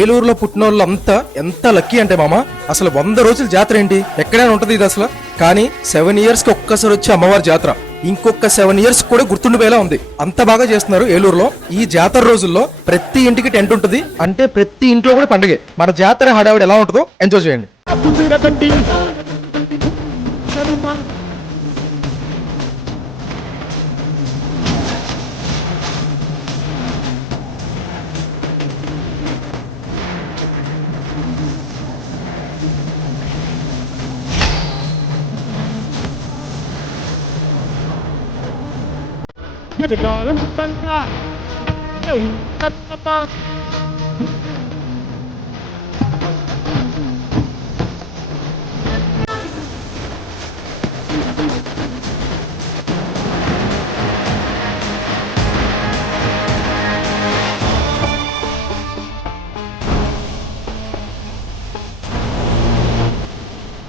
ఏలూరులో పుట్టిన వాళ్ళు అంతా ఎంత లక్కీ అంటే మామ, అసలు 100 రోజుల జాతర ఏంటి, ఎక్కడైనా ఉంటది ఇది అసలు. కానీ 7 years కి ఒక్కసారి వచ్చే అమ్మవారి జాతర ఇంకొక 7 years కూడా గుర్తుండిపోయేలా ఉంది. అంత బాగా చేస్తున్నారు ఏలూరులో. ఈ జాతర రోజుల్లో ప్రతి ఇంటికి టెంట్ ఉంటుంది, అంటే ప్రతి ఇంట్లో కూడా పండుగే. మన జాతర హడావిడి ఎలా ఉంటుందో ఎంజాయ్ చేయండి.